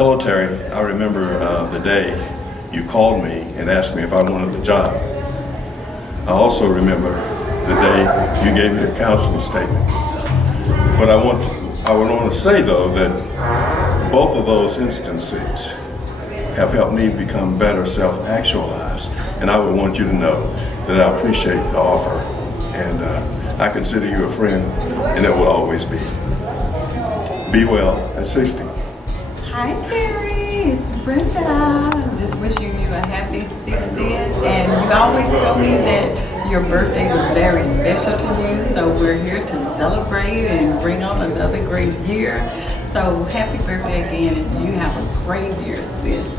Hello, Terry. I remember the day you called me and asked me if I wanted the job. I also remember the day you gave me a counseling statement. But I would want to say, though, that both of those instances have helped me become better self-actualized. And I would want you to know that I appreciate the offer. And I consider you a friend, and it will always be. Be well at 60. Hi Terry, it's Brenda. Just wishing you a happy 60th, and you always tell me that your birthday was very special to you, so we're here to celebrate and bring on another great year. So happy birthday again, and you have a great year, sis.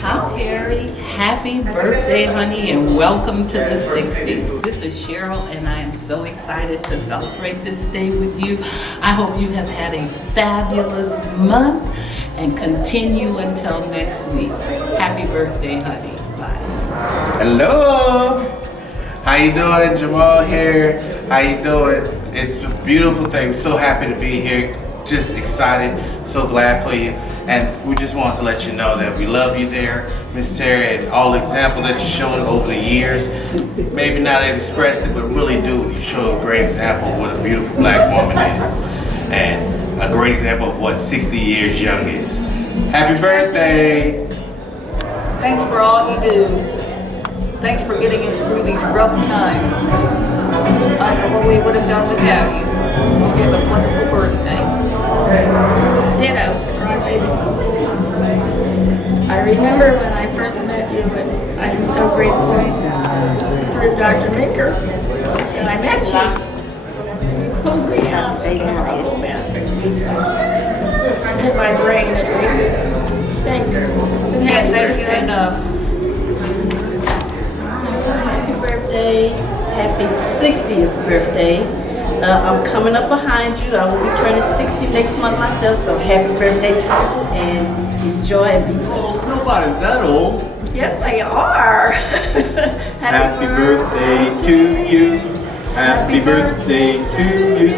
Hi Terry, happy birthday honey, and welcome to the 60s. This is Cheryl, and I am so excited to celebrate this day with you. I hope you have had a fabulous month and continue until next week. Happy birthday honey. Bye. Hello. How you doing? Jamal here. How you doing? It's a beautiful thing. We're so happy to be here. Just excited. So glad for you. And we just wanted to let you know that we love you there, Miss Terry, and all the example that you showed over the years. Maybe not have expressed it, but really do. You show a great example of what a beautiful black woman is. And a great example of what 60 years young is. Happy birthday. Thanks for all you do. Thanks for getting us through these rough times. I don't know what we would have done without you. You have a wonderful birthday. Ditto. I remember when I first met you, and I'm so grateful for Dr. Maker. And I met you. Holy hell, stay horrible mess. In my brain, at least. Thanks. Can't thank you enough. Happy birthday. Happy 60th birthday. I'm coming up behind you. I will be turning 60 next month myself, so happy birthday to you and enjoy and be blessed. Nobody's that old. Yes, they are. Happy birthday to you. Happy birthday to you.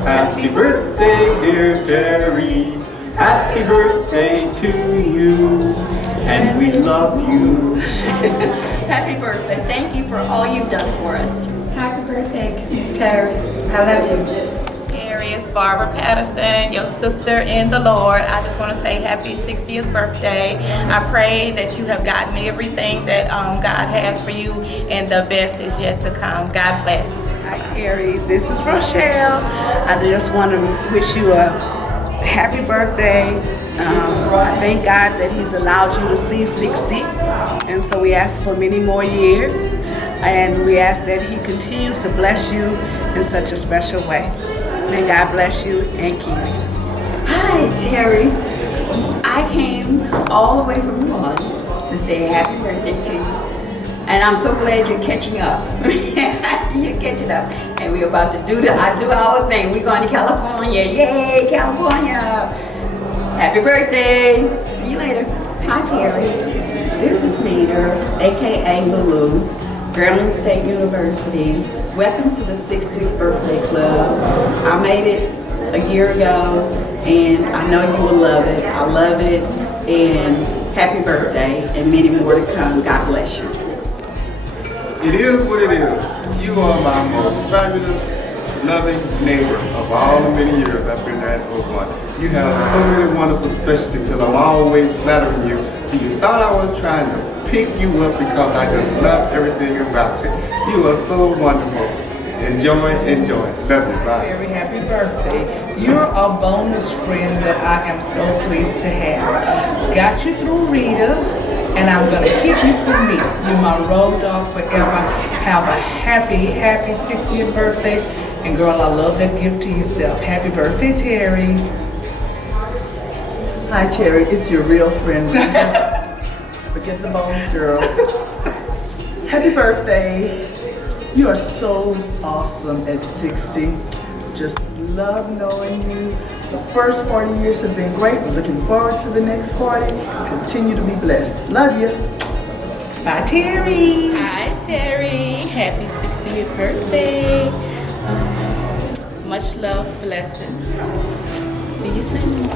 Happy birthday, dear Terry. Happy birthday to you. And we love you. Happy birthday. Thank you for all you've done for us. Happy birthday to Miss Terry. I love you. Terry, it's Barbara Patterson, your sister in the Lord. I just want to say happy 60th birthday. I pray that you have gotten everything that God has for you, and the best is yet to come. God bless. Hi Terry, this is Rochelle. I just want to wish you a happy birthday. I thank God that He's allowed you to see 60, and so we ask for many more years, and we ask that He continues to bless you in such a special way. May God bless you and keep you. Hi Terry, I came all the way from New Orleans to say happy birthday to you, and I'm so glad you're catching up. You're catching up, and we're about to do our thing. We're going to California. Yay, California! Happy birthday! See you later. Hi Terry, this is Meter, aka Lulu, Maryland State University. Welcome to the 60th birthday club. I made it a year ago, and I know you will love it. I love it, and happy birthday, and many more to come. God bless you. It is what it is. You are my most fabulous, loving neighbor of all the many years I've been there in Oakland. You have so many wonderful specialties till I'm always flattering you till you thought I was trying to pick you up because I just love everything about you. You are so wonderful. Enjoy, enjoy. Love you. Bye. Very happy birthday. You're a bonus friend that I am so pleased to have. Got you through Rita, and I'm going to keep you for me. You're my road dog forever. Have a happy 60th birthday. And girl, I love that gift to yourself. Happy birthday, Terry. Hi Terry, it's your real friend. Forget the bones, girl. Happy birthday. You are so awesome at 60. Just love knowing you. The first 40 years have been great. We're looking forward to the next 40. Continue to be blessed. Love you. Bye, Terry. Hi, Terry. Happy 60th birthday. Much love, blessings. See you soon.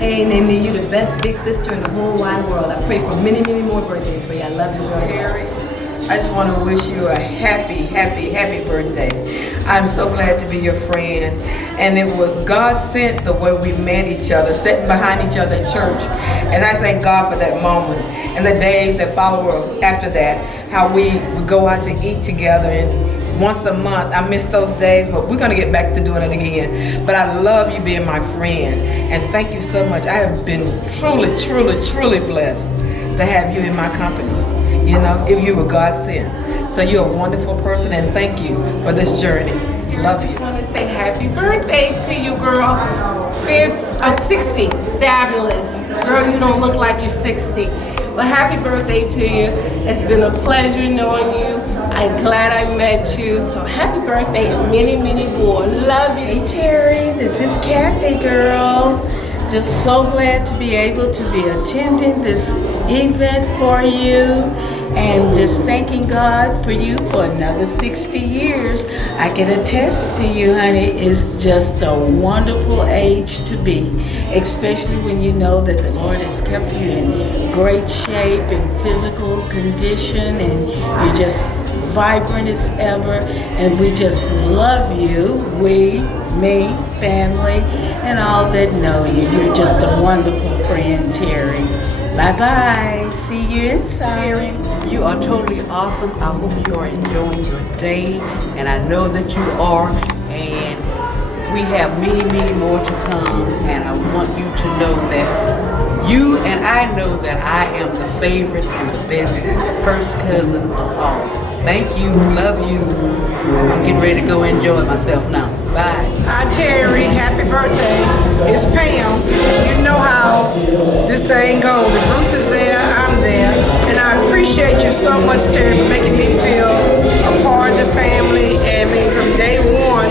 Hey, Nene, you're the best big sister in the whole wide world. I pray for many, many more birthdays for you. I love you very much. Terry, I just want to wish you a happy, happy, happy birthday. I'm so glad to be your friend. And it was God sent the way we met each other, sitting behind each other in church. And I thank God for that moment. And the days that follow after that, how we would go out to eat together and once a month. I miss those days, but we're going to get back to doing it again. But I love you being my friend. And thank you so much. I have been truly, truly, truly blessed to have you in my company. You know, if you were God sent. So you're a wonderful person, and thank you for this journey. Love I you. just want to say happy birthday to you, girl. 60. Fabulous. Girl, you don't look like you're 60. But happy birthday to you. It's been a pleasure knowing you. I'm glad I met you. So happy birthday and many, many more. Love you. Hey Terry, this is Kathy, girl. Just so glad to be able to be attending this event for you and just thanking God for you for another 60 years. I can attest to you, honey, it's just a wonderful age to be, especially when you know that the Lord has kept you in great shape and physical condition and you're just vibrant as ever, and we just love you, me, family, and all that know you. You're just a wonderful friend, Terry. Bye-bye. See you inside. You are totally awesome. I hope you are enjoying your day, and I know that you are, and we have many, many more to come, and I want you to know that you and I know that I am the favorite and the best first cousin of all. Thank you, love you. I'm getting ready to go enjoy myself now. Bye. Hi Terry, happy birthday. It's Pam. You know how this thing goes. If Ruth is there, I'm there. And I appreciate you so much, Terry, for making me feel a part of the family. And I mean, from day one,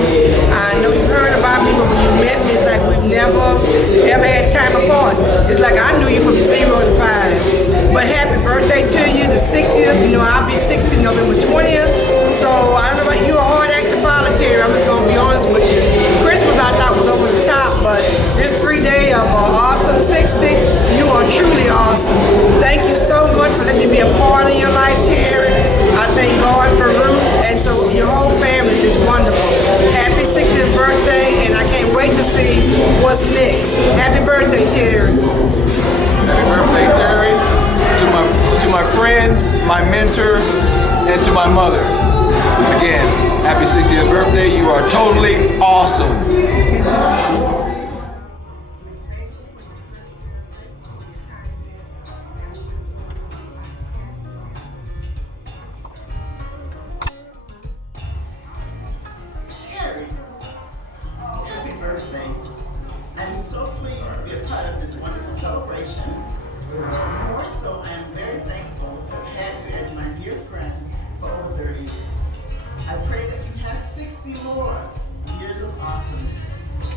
I know you've heard about me, but when you met me, it's like we've never, ever had time apart. It's like I knew you from 0 to 5. But happy birthday to you, the 60th. You know, I'll be 60 November 20th. So I don't know about you, a hard act to follow, Terry. I'm just going to be honest with you. Christmas I thought was over the top, but this 3 day of an awesome 60, you are truly awesome. Thank you so much for letting me be a part of your life, Terry. I thank God for Ruth, and so your whole family is wonderful. Happy 60th birthday, and I can't wait to see what's next. Happy birthday, Terry. Happy birthday, Terry. To my friend, my mentor, and to my mother. Again, happy 60th birthday. You are totally awesome. Terry, happy birthday. I'm so pleased to be a part of this wonderful celebration. More so, I am very thankful to have had you as my dear friend for over 30 years. I pray that you have 60 more years of awesomeness.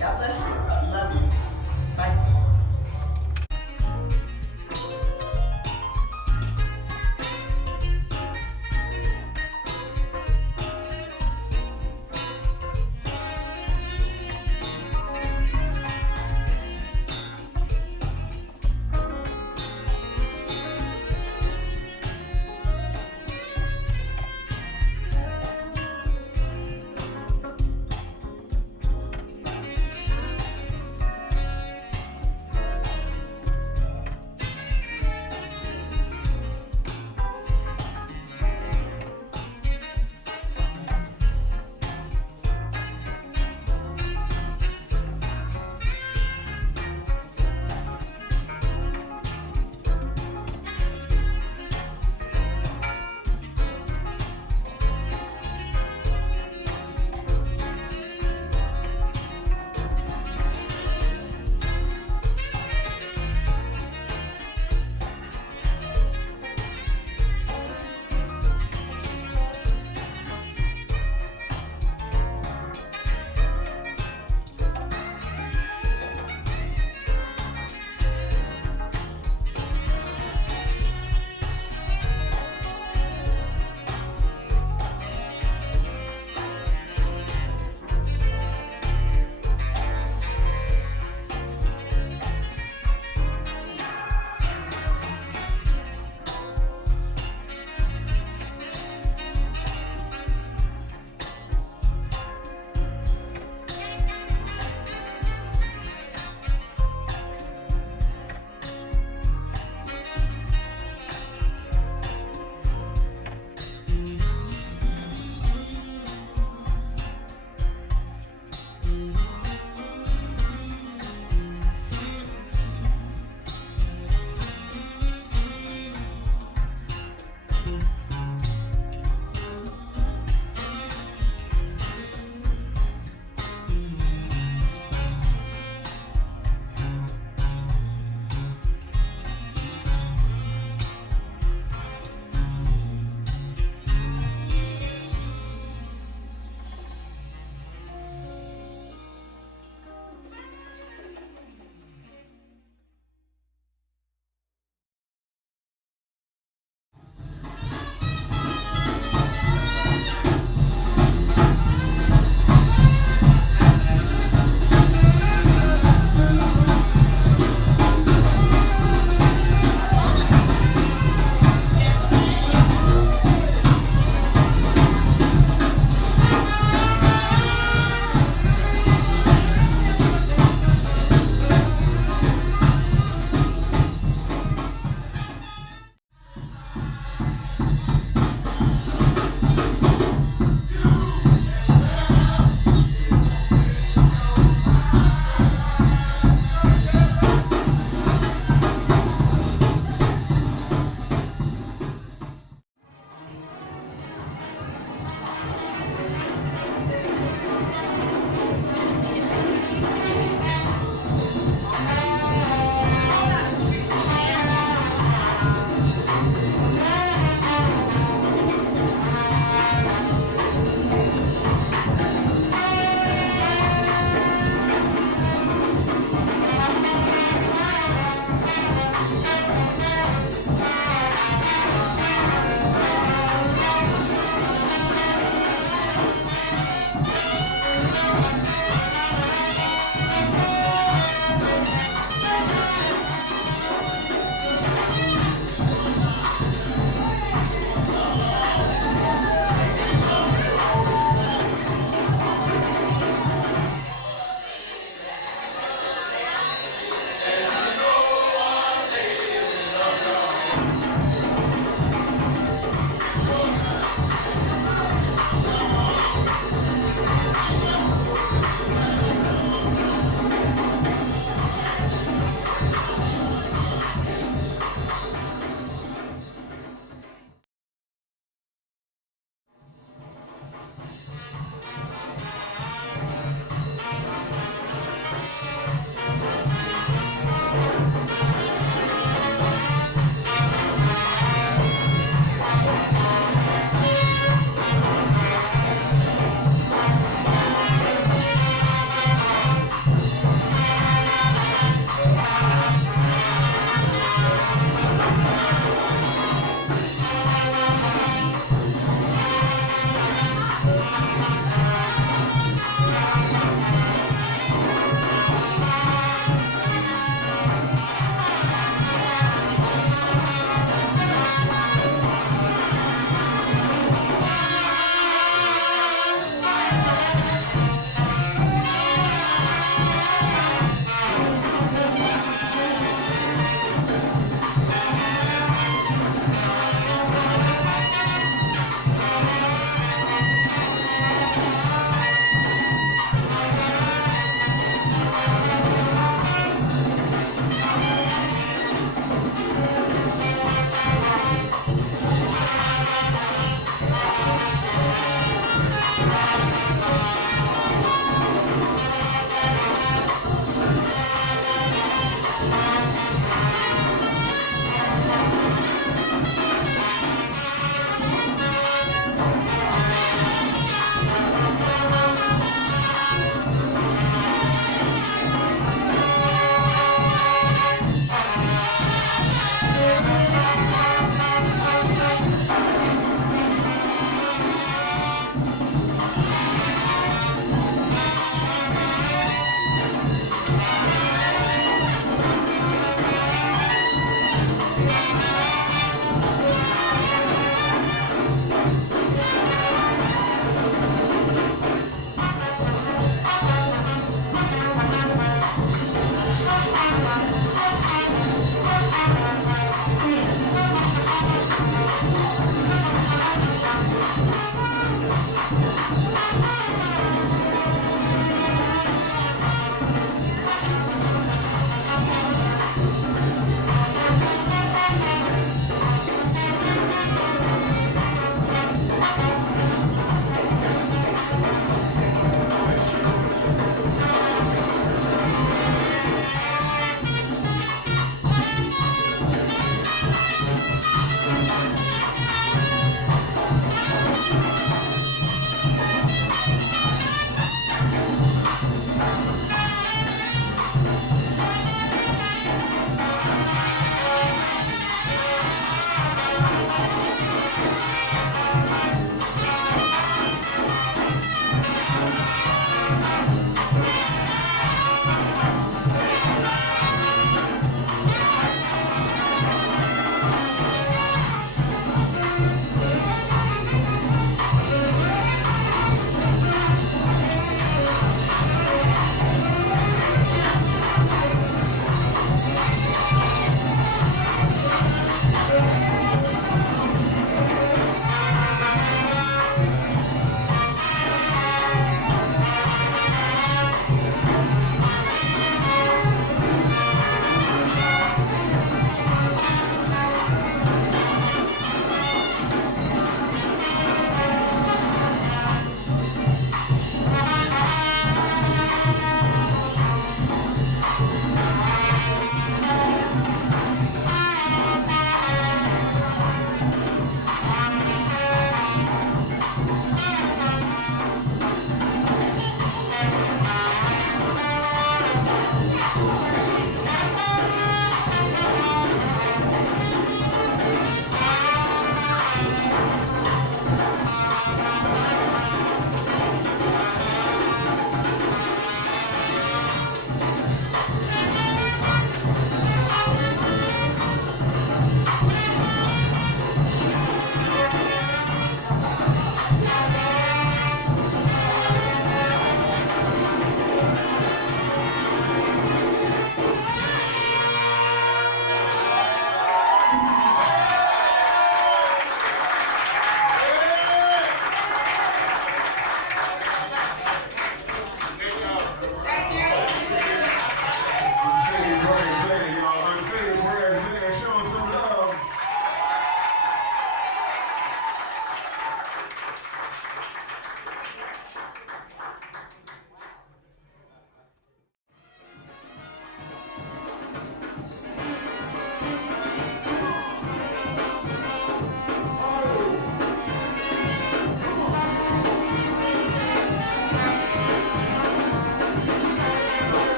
God bless you. Love you. Bye.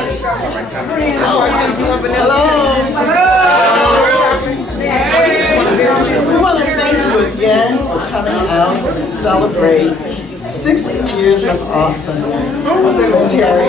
We want to thank you again for coming out to celebrate 60 years of awesomeness with Terry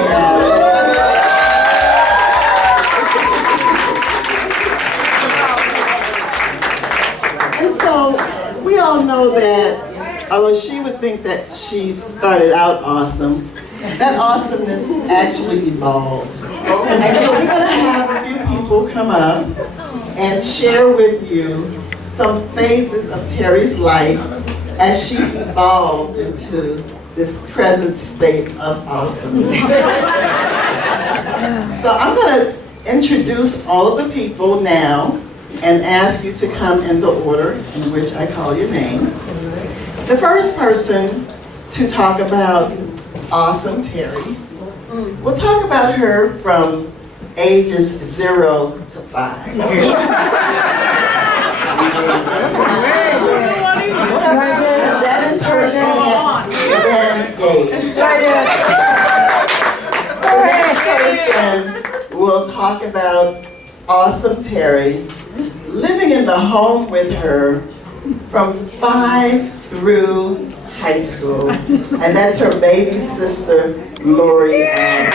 And so we all know that, although she would think that she started out awesome, that awesomeness actually evolved. And so we're going to have a few people come up and share with you some phases of Terri's life as she evolved into this present state of awesomeness. So I'm going to introduce all of the people now and ask you to come in the order in which I call your name. The first person to talk about awesome Terri, we'll talk about her from ages 0 to 5. And that is her aunt, Ben Gage. This person will talk about awesome Terri living in the home with her from 5 through high school. And that's her baby sister, Lori Ann.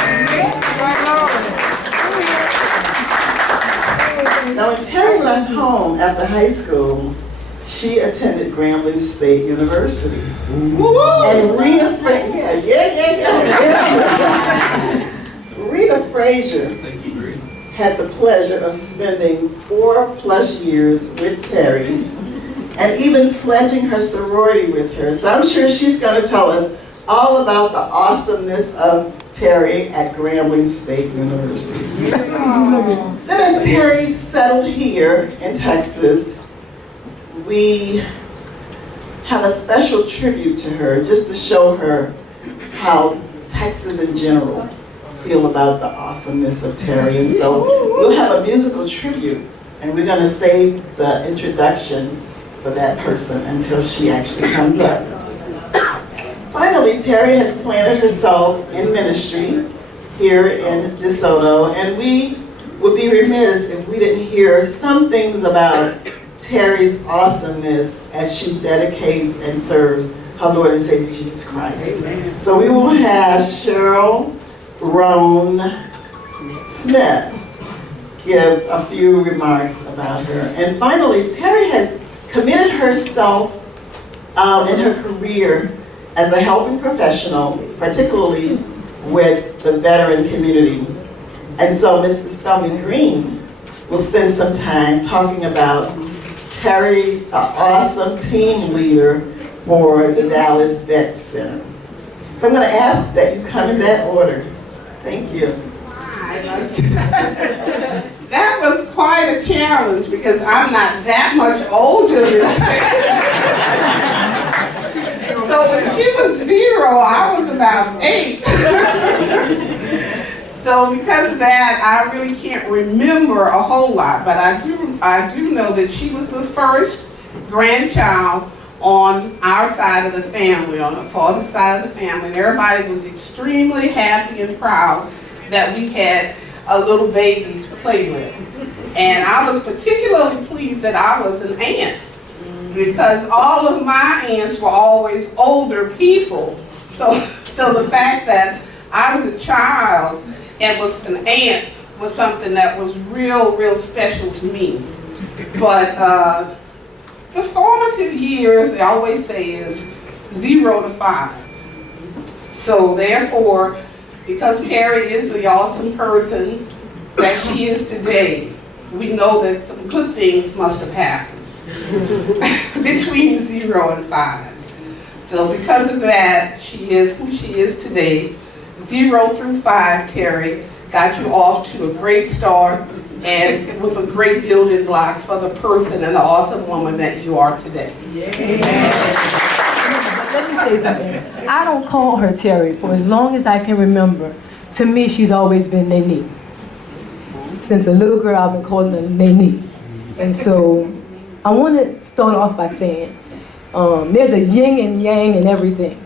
Now, when Terri left home after high school, she attended Grambling State University. And Rita Frazier had the pleasure of spending 4+ years with Terri and even pledging her sorority with her. So I'm sure she's going to tell us all about the awesomeness of Terri at Grambling State University. Then as Terri settled here in Texas, we have a special tribute to her just to show her how Texas in general feel about the awesomeness of Terri. And so we'll have a musical tribute, and we're going to save the introduction for that person until she actually comes up. Finally, Terri has planted herself in ministry here in DeSoto, and we would be remiss if we didn't hear some things about Terri's awesomeness as she dedicates and serves her Lord and Savior Jesus Christ. So we will have Cheryl Roan Smith give a few remarks about her. And finally, Terri has committed herself in her career as a helping professional, particularly with the veteran community. And so Mr. Spelman Green will spend some time talking about Terri, an awesome team leader for the Dallas Vet Center. So I'm going to ask that you come in that order. Thank you. That was quite a challenge because I'm not that much older than Terri. So when she was 0, I was about 8. So because of that, I really can't remember a whole lot, but I do know that she was the first grandchild on our side of the family, on the father's side of the family. And everybody was extremely happy and proud that we had a little baby to play with. And I was particularly pleased that I was an aunt, because all of my aunts were always older people. So the fact that I was a child and was an aunt was something that was real special to me. But the formative years, they always say, is 0 to 5. So therefore, because Terri is the awesome person that she is today, we know that some good things must have happened between 0 and 5. So because of that, she is who she is today. 0 through 5, Terri, got you off to a great start, and it was a great building block for the person and the awesome woman that you are today. Let me say something. I don't call her Terri for as long as I can remember. To me, she's always been Nene. Since a little girl, I've been calling her Nene. And so I want to start off by saying there's a yin and yang in everything.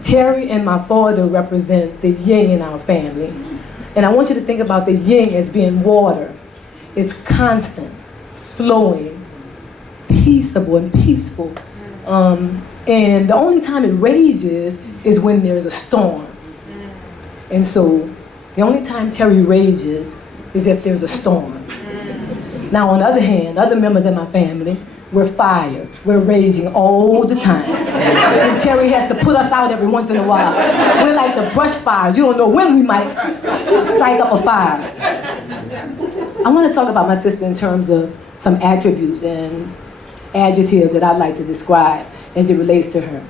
Terri and my father represent the yin in our family. And I want you to think about the yin as being water. It's constant, flowing, peaceable and peaceful. And the only time it rages is when there's a storm. And so the only time Terry rages is if there's a storm. Now on the other hand, other members of my family, we're fire. We're raging all the time. And Terry has to put us out every once in a while. We're like the brush fires. You don't know when we might strike up a fire. I want to talk about my sister in terms of some attributes and adjectives that I'd like to describe as it relates to her.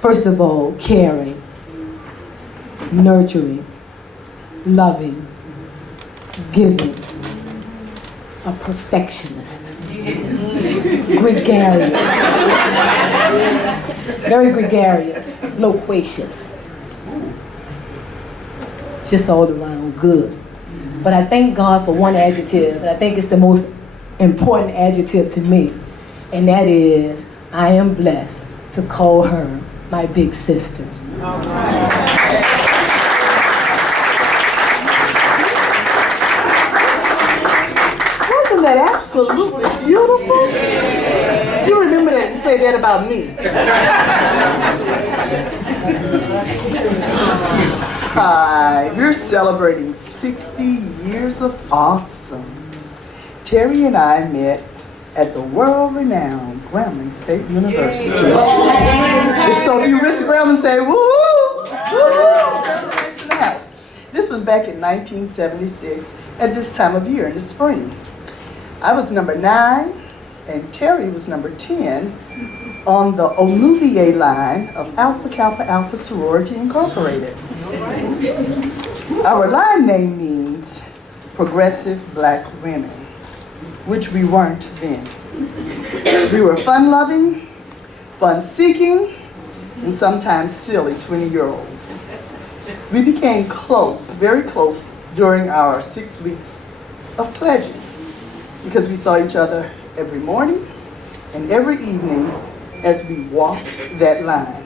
First of all, caring, nurturing, loving, giving, a perfectionist, gregarious, very gregarious, loquacious, just all around good. But I thank God for one adjective, and I think it's the most important adjective to me, and that is, I am blessed to call her my big sister. Wasn't that absolutely beautiful? You remember that and say that about me. Hi, we're celebrating 60 years of awesome. Terry and I met at the world-renowned Grambling State University. So if you went to Grambling, say, woo-hoo, woo-hoo, Grambling in the house. This was back in 1976 at this time of year in the spring. I was number 9 and Terry was number 10 on the Onubiye line of Alpha Kappa Alpha Sorority Incorporated. Our line name means Progressive Black Women, which we weren't then. We were fun-loving, fun-seeking, and sometimes silly 20-year-olds. We became close, very close, during our 6 weeks of pledging because we saw each other every morning and every evening as we walked that line.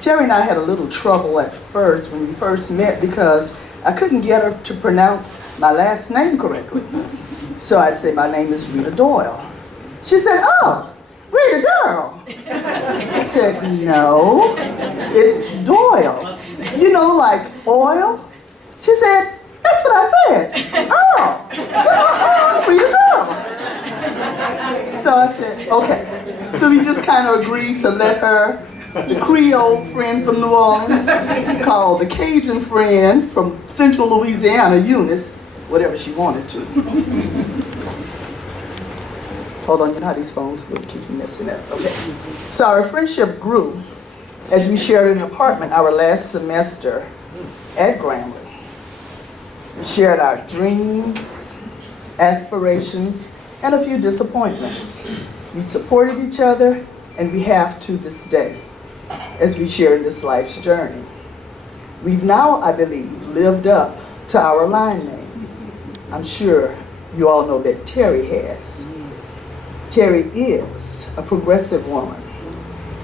Terry and I had a little trouble at first when we first met because I couldn't get her to pronounce my last name correctly. So I'd say, my name is Rita Doyle. She said, oh, Rita Girl. I said, no, it's Doyle. You know, like oil? She said, that's what I said. Oh, Rita Girl. So I said, okay. So we just kind of agreed to let her, the Creole friend from New Orleans, called the Cajun friend from Central Louisiana, Eunice, whatever she wanted to. Hold on, you know how these phones look, keeps messing up. Okay. So our friendship grew as we shared an apartment our last semester at Grambling. We shared our dreams, aspirations, and a few disappointments. We supported each other, and we have to this day, as we share this life's journey. We've now, I believe, lived up to our line name. I'm sure you all know that Terry has. Terry is a progressive woman.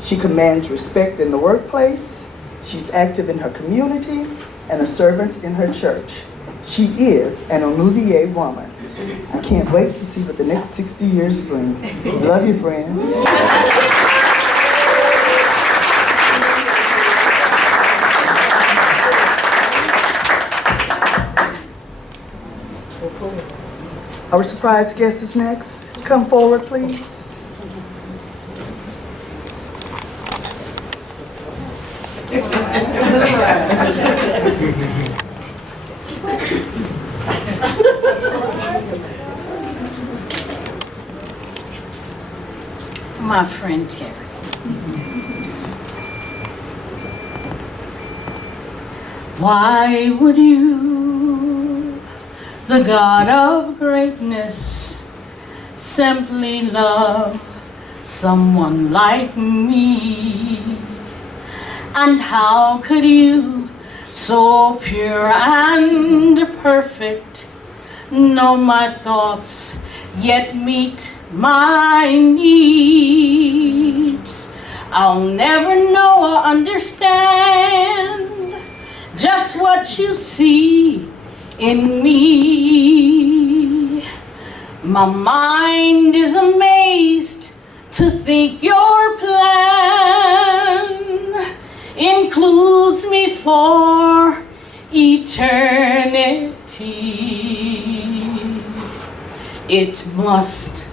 She commands respect in the workplace, she's active in her community, and a servant in her church. She is an Onubiye woman. I can't wait to see what the next 60 years bring. Love you, friend. Our surprise guest is next. Come forward, please. My friend Terry. Why would you, the God of greatness, simply love someone like me? And how could you, so pure and perfect, know my thoughts, yet meet my needs? I'll never know or understand just what you see in me. My mind is amazed to think your plan includes me for eternity. It must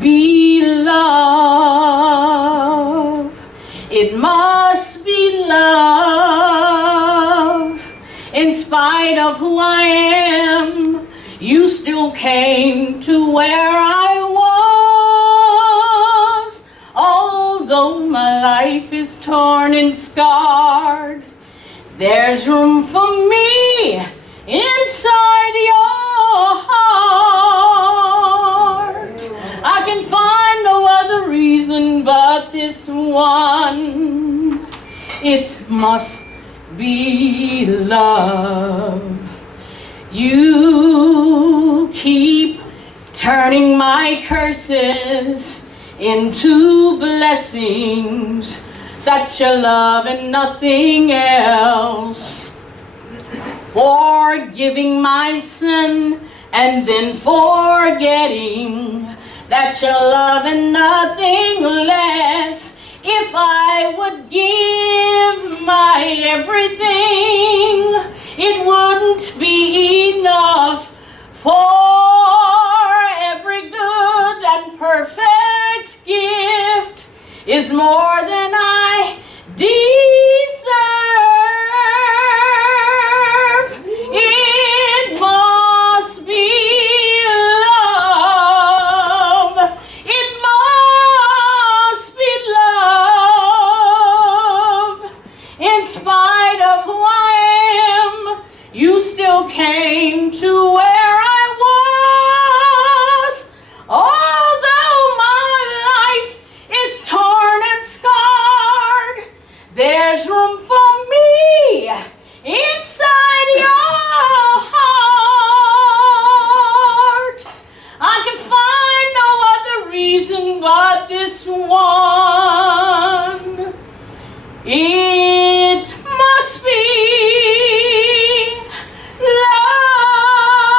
be love. It must be love. In spite of who I am, you still came to where I was. Although my life is torn and scarred, there's room for me inside your heart. I can find no other reason but this one. It must be love. You keep turning my curses into blessings. That's your love and nothing else. Forgiving my sin and then forgetting. That's your love and nothing less. If I would give my everything, it wouldn't be enough for every good and perfect gift is more than I deserve. It must be love. It must be love. In spite of who I am, you still came to where I was. Although my life is torn and scarred, there's room for me inside your heart. I can find no other reason but this one. It must be love.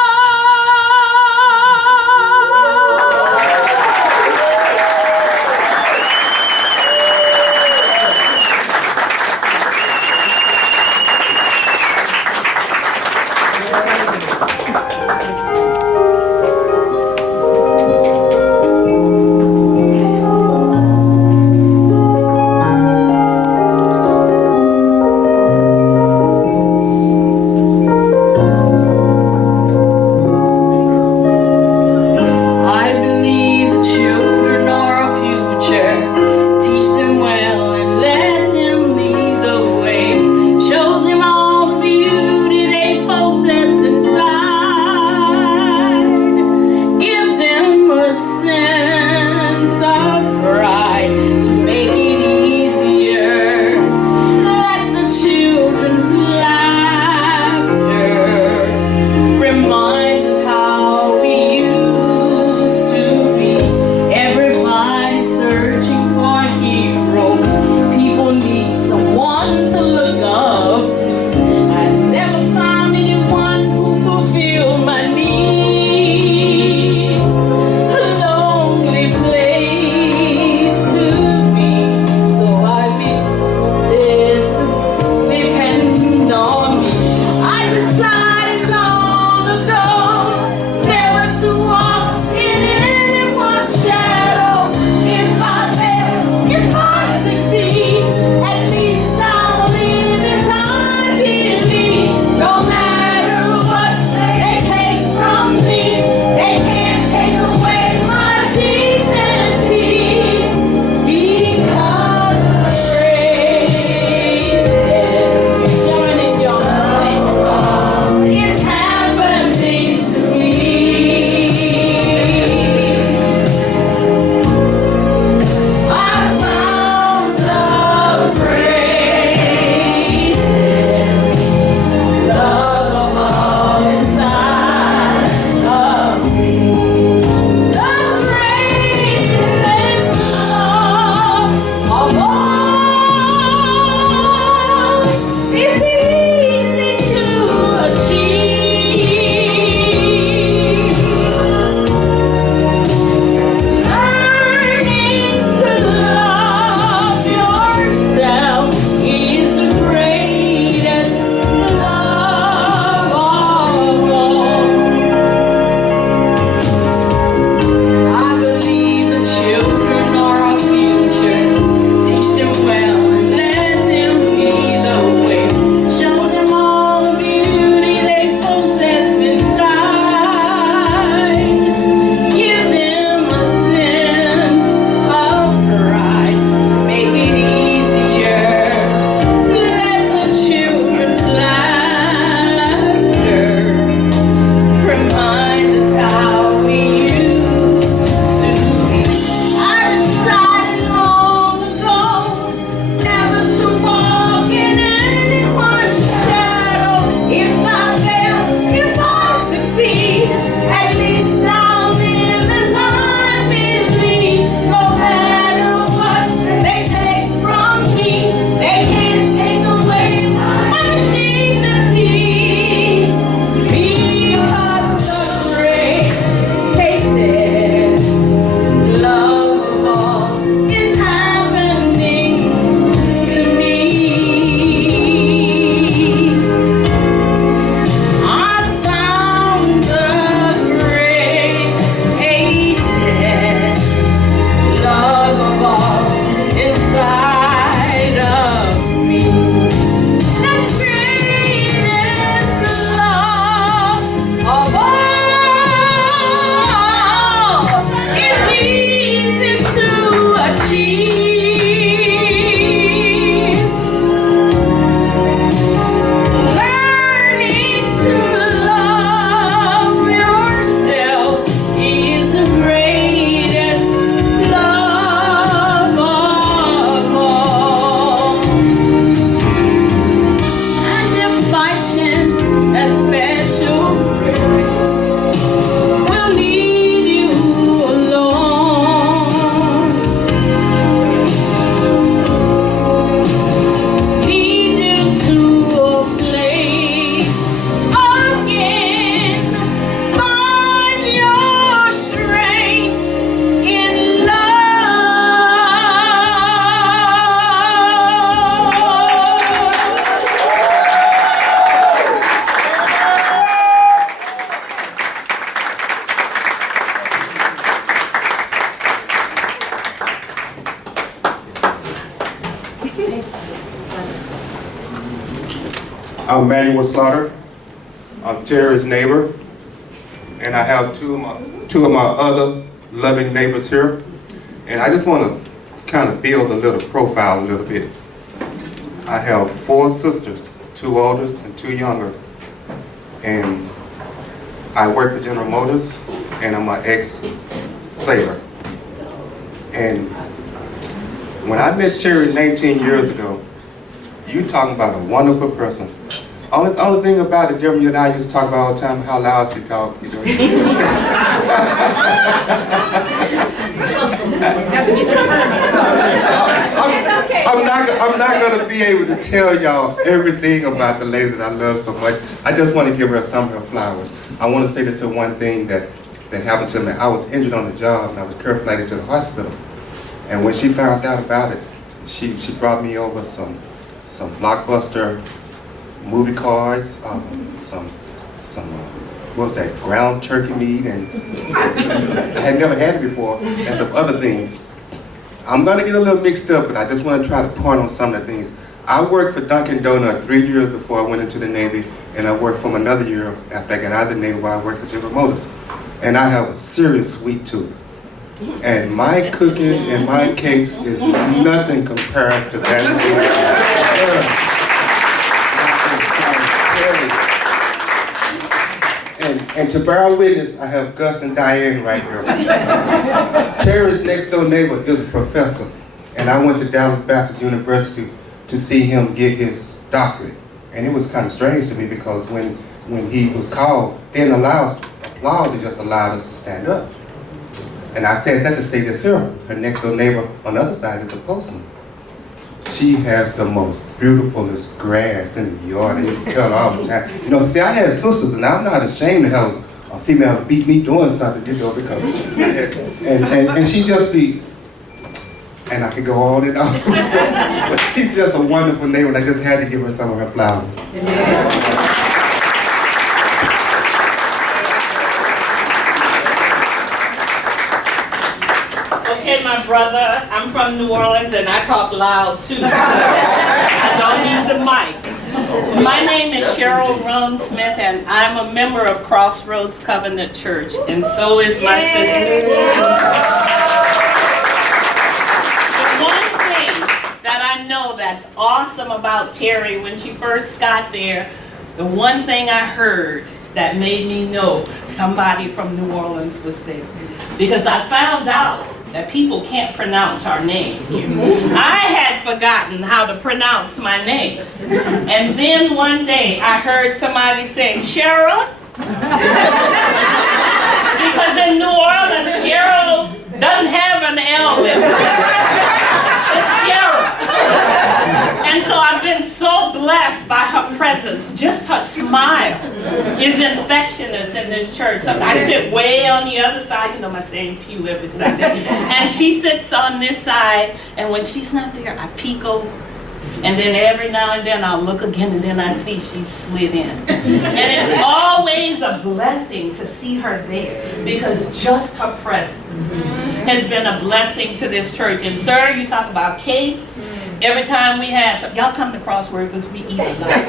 I'm Manuel Slaughter. I'm Terri's neighbor, and I have two of my other loving neighbors here. And I just want to kind of build a little profile a little bit. I have 4 sisters, 2 older and 2 younger. And I work for General Motors, and I'm an ex-sailor. And when I met Terry 19 years ago, you talking about a wonderful person. Only thing about it, Jeremy and I used to talk about all the time how loud she talked. You know? I'm not going to be able to tell y'all everything about the lady that I love so much. I just want to give her some of her flowers. I want to say this one thing that happened to me. I was injured on the job and I was care flighted to the hospital. And when she found out about it, she brought me over some Blockbuster movie cards, what was that, ground turkey meat, and I had never had it before, and some other things. I'm going to get a little mixed up, but I just want to try to point on some of the things. I worked for Dunkin' Donuts 3 years before I went into the Navy, and I worked for them another year after I got out of the Navy while I worked for General Motors. And I have a serious sweet tooth. And my cooking and my cakes is nothing compared to that. And to bear witness, I have Gus and Diane right here. Terri's next door neighbor is a professor, and I went to Dallas Baptist University to see him get his doctorate. And it was kind of strange to me because when he was called, they didn't allow us to applaud, they just allowed us to stand up. And I said that to say this here, her next door neighbor on the other side is a postman. She has the most beautifulest grass in the yard, and you can tell her all the time. You know, see, I had sisters, and I'm not ashamed to have a female beat me doing something, you know, because, and she just be, and I could go on and on. But she's just a wonderful neighbor, and I just had to give her some of her flowers. Okay, my brother, I'm from New Orleans and I talk loud too. I don't need the mic. My name is Cheryl Roan Smith and I'm a member of Crossroads Covenant Church, and so is my sister. The one thing that I know that's awesome about Terry when she first got there, the one thing I heard that made me know somebody from New Orleans was there. Because I found out that people can't pronounce our name here. I had forgotten how to pronounce my name. And then one day I heard somebody say, Cheryl? Because in New Orleans, Cheryl doesn't have an L in it. It's Cheryl. And so I've been so blessed by her presence. Just her smile is infectious in this church. So I sit way on the other side, you know, my same pew every Sunday. And she sits on this side, and when she's not there, I peek over. And then every now and then I'll look again, and then I see she's slid in. And it's always a blessing to see her there, because just her presence has been a blessing to this church. And sir, you talk about cakes. Every time we have, so y'all come to Crossroads because we eat a lot.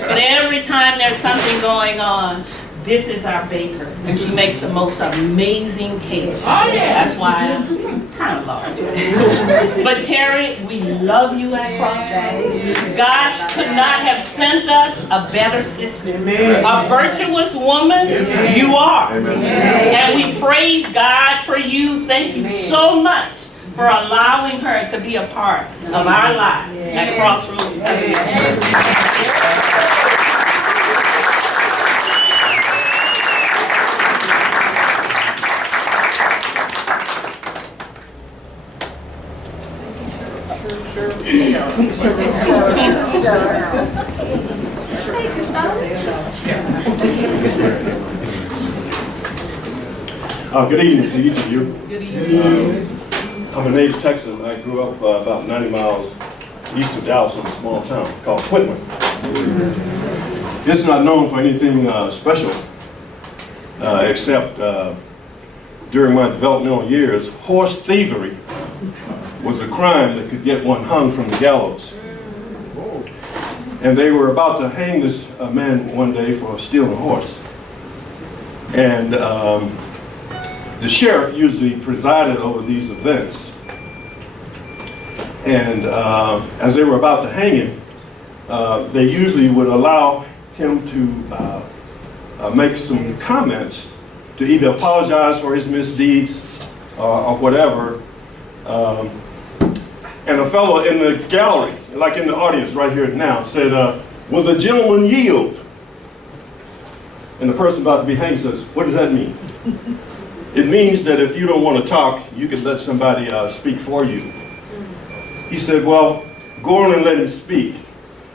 But every time there's something going on, this is our baker, and she makes the most amazing cakes. Oh yeah, that's why I'm kind of large. But Terry, we love you at Crossroads. God could not have sent us a better sister, a virtuous woman. You are, and we praise God for you. Thank you so much for allowing her to be a part of our lives at Crossroads. Good evening to each of you. Good evening. I'm a native Texan. I grew up about 90 miles east of Dallas in a small town called Whitman. This is not known for anything special, except during my developmental years, horse thievery was a crime that could get one hung from the gallows. And they were about to hang this man one day for stealing a horse. And the sheriff usually presided over these events. And as they were about to hang him, they usually would allow him to make some comments to either apologize for his misdeeds or whatever. And a fellow in the gallery, like in the audience right here now, said, will the gentleman yield? And the person about to be hanged says, what does that mean? It means that if you don't want to talk, you can let somebody speak for you. He said, well, go on and let him speak,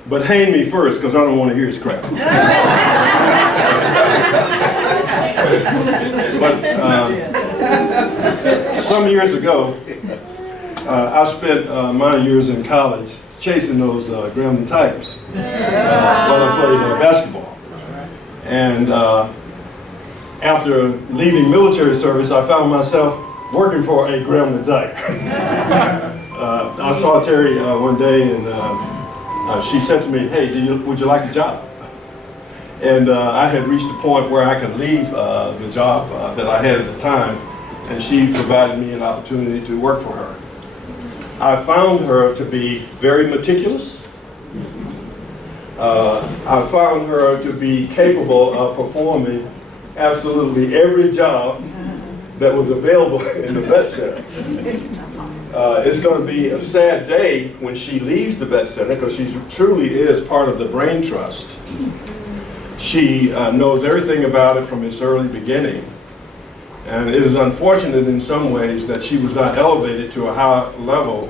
but hang me first because I don't want to hear his crap. But some years ago, I spent my years in college chasing those Gremlin Tigers while I played basketball. And after leaving military service, I found myself working for a Gremlin Tiger. I saw Terry one day, and she said to me, hey, would you like the job? And I had reached a point where I could leave the job that I had at the time, and she provided me an opportunity to work for her. I found her to be very meticulous. I found her to be capable of performing absolutely every job that was available in the vet center. It's going to be a sad day when she leaves the vet center because she truly is part of the brain trust. She knows everything about it from its early beginning. And it is unfortunate in some ways that she was not elevated to a high level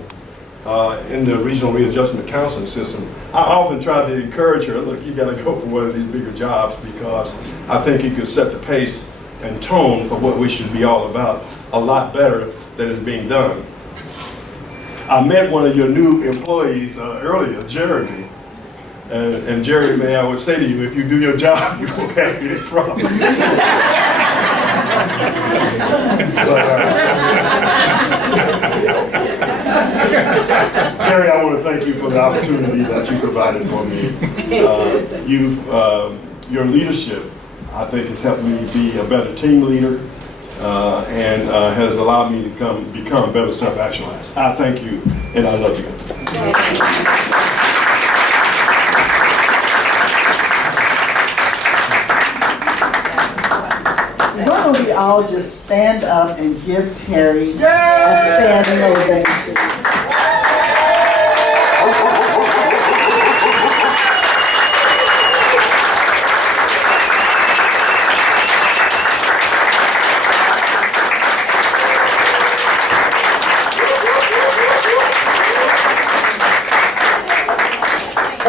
in the regional readjustment counseling system. I often try to encourage her, look, you got to go for one of these bigger jobs because I think you could set the pace and tone for what we should be all about a lot better than is being done. I met one of your new employees earlier, Jeremy. And Jeremy, I would say to you, if you do your job, you won't have any problem. Terry, I want to thank you for the opportunity that you provided for me. Your leadership, I think, has helped me be a better team leader and has allowed me to become better self-actualized. I thank you, and I love you. Why don't we all just stand up and give Terry a standing ovation?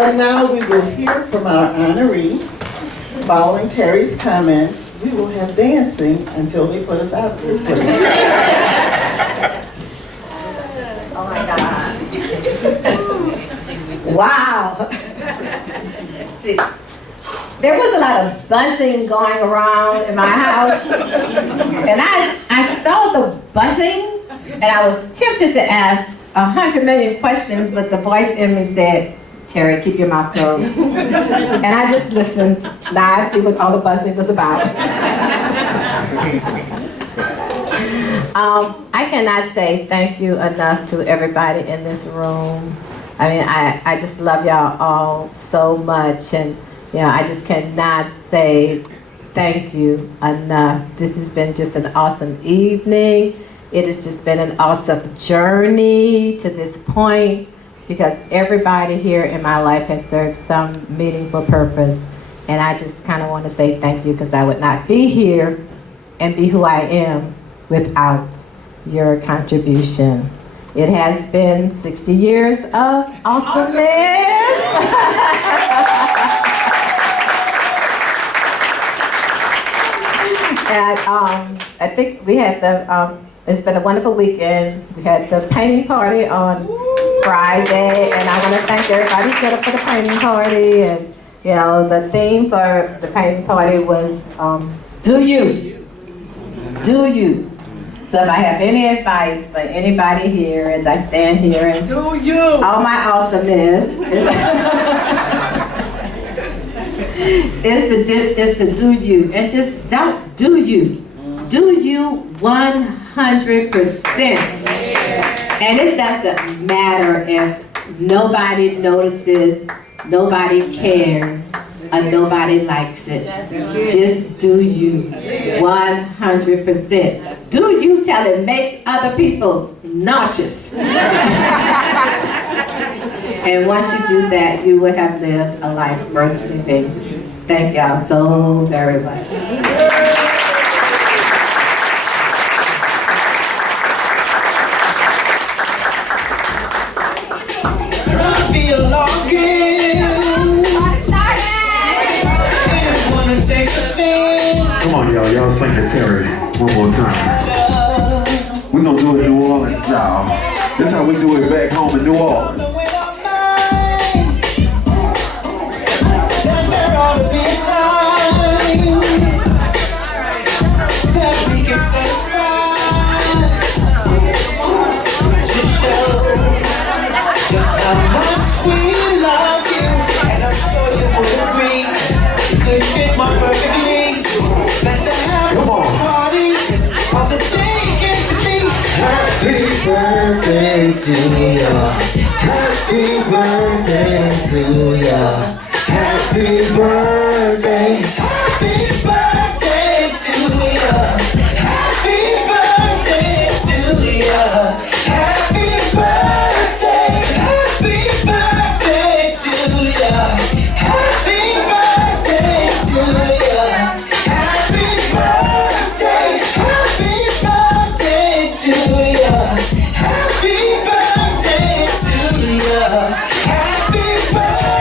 And now we will hear from our honoree. Following Terry's comments, we will have dancing until they put us out of this place. Oh my God. Wow. See, there was a lot of buzzing going around in my house. And I saw the buzzing, and I was tempted to ask 100 million questions, but the voice in me said, Terry, keep your mouth closed. And I just listened. Now I see what all the buzzing was about. I cannot say thank you enough to everybody in this room. I mean, I just love y'all all so much. And, you know, I just cannot say thank you enough. This has been just an awesome evening. It has just been an awesome journey to this point, because everybody here in my life has served some meaningful purpose. And I just kind of want to say thank you, because I would not be here and be who I am without your contribution. It has been 60 years of awesomeness. And I think we had it's been a wonderful weekend. We had the painting party on Friday, and I want to thank everybody who showed up for the painting party. And you know, the theme for the painting party was do you, do you. So if I have any advice for anybody here as I stand here and do you, all my awesomeness is is to do you, and just don't do you. Do you 100%. And it doesn't matter if nobody notices, nobody cares, or nobody likes it. Just do you 100%. Do you till it makes other people nauseous. And once you do that, you will have lived a life worth living. Thank y'all so very much. Come on, y'all sing the Terry one more time. We're gonna do it New Orleans style. This is how we do it back home in New Orleans. Happy birthday to ya. Happy birthday to ya. Happy birthday. Happy birthday to ya. Happy birthday to ya. Happy birthday. Happy birthday to ya. Happy birthday to ya. Happy birthday. Happy birthday to ya. Happy birthday to ya. Happy birthday.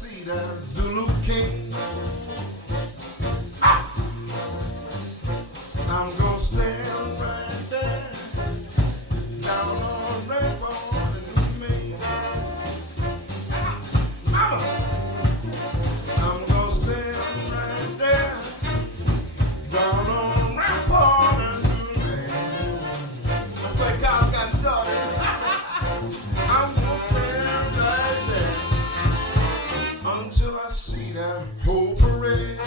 see the Zulu King. I'm gonna stand right there down on Rainbow and me. I'm gonna stand right there down on Rainbow and me. That's why God got started. I'm gonna stand right there until I see that whole parade.